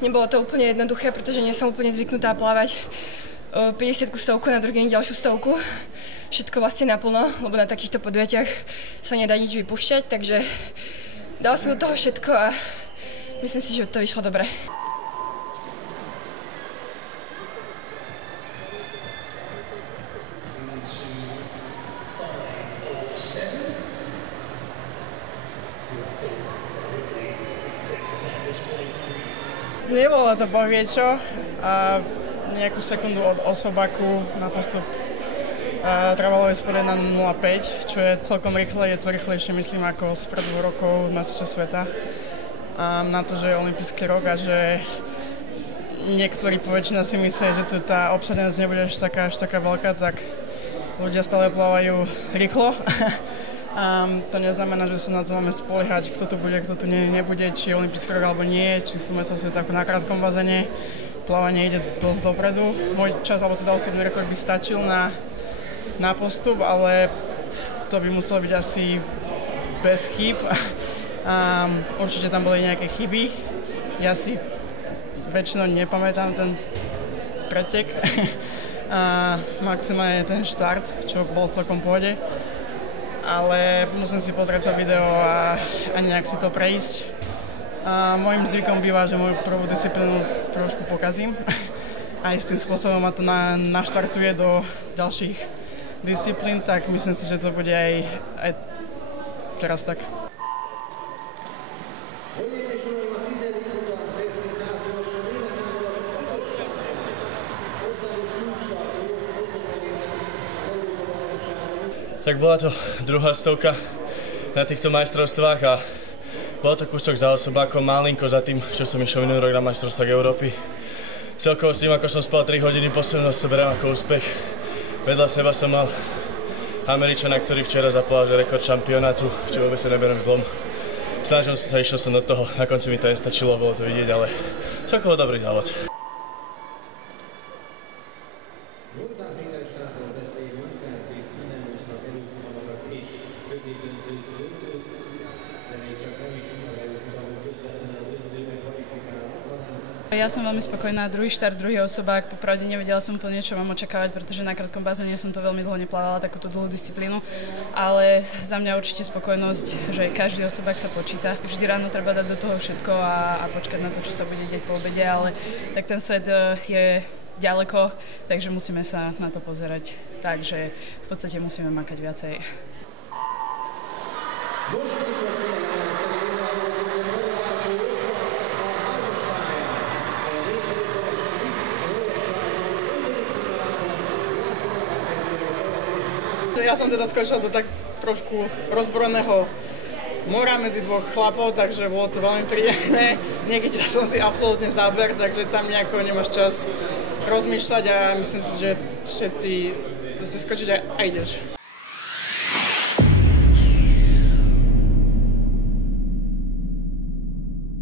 Nebolo to úplne jednoduché, pretože nie som úplne zvyknutá plávať 50 stovku, na druhý deň ďalšiu stovku. Všetko vlastne naplno, lebo na takýchto podujatiach sa nedá nič vypúšťať, takže dala som do toho všetko a myslím si, že to vyšlo dobre. Nebolo to bohvie čo a nejakú sekundu od Osobaku na postup trvalo spodaj na 0,5, čo je celkom rýchle, je to rýchlejšie myslím ako z pred 2 rokov na majstrovstvá sveta. A na to, že je olympijský rok a že niektorí poväčšina si myslia, že tu tá obsadenosť nebude až taká veľká, tak ľudia stále plávajú rýchlo. A to neznamená, že sa na to máme spoliehať, kto tu bude, kto tu nebude, či je olympijský rok alebo nie, či sú majstrovstvá sveta na krátkom bazéne. Plávanie ide dosť dopredu. Môj čas, alebo teda osobný rekord by stačil na postup, ale to by muselo byť asi bez chýb. Určite tam boli nejaké chyby. Ja si väčšinou nepamätám ten pretek. Maximálne ten štart, čo bol celkom v pohode. Ale musím si pozrieť to video a nejak si to prejsť. Mojím zvykom býva, že moju prvú disciplínu trošku pokazím. Aj s tým spôsobom ma to naštartuje do ďalších disciplín, tak myslím si, že to bude aj teraz tak. Tak bola to druhá stovka na týchto majstrovstvách a bol to kúsok za Osobákom, malinko za tým, čo som išiel minulý rok na majstrovstvách Európy. Celkovo s tým, ako som spal 3 hodiny, posunnosť beriem ako úspech. Vedľa seba som mal Američana, ktorý včera zaplával rekord šampionátu, čo vôbec sa neberiem zlom. Snažil som sa, išiel som do toho, na konci mi to nestačilo, bolo to vidieť, ale celkovo dobrý závod. Ja som veľmi spokojná, druhý štart, druhý Osobák, popravde nevedela som úplne, čo mám očakávať, pretože na krátkom bazéne som to veľmi dlho neplávala, takúto dlhú disciplínu, ale za mňa určite spokojnosť, že každý Osobák sa počíta. Vždy ráno treba dať do toho všetko a počkať na to, čo sa bude deť po obede, ale tak ten svet je ďaleko, takže musíme sa na to pozerať, takže v podstate musíme makať viacej. Ja som teda skočil do tak trošku rozboreného mora medzi dvoch chlapov, takže bolo to veľmi príjemné. Nechytil som si absolútne záber, takže tam nejako nemáš čas rozmýšľať a myslím si, že všetci skočiť a ideš.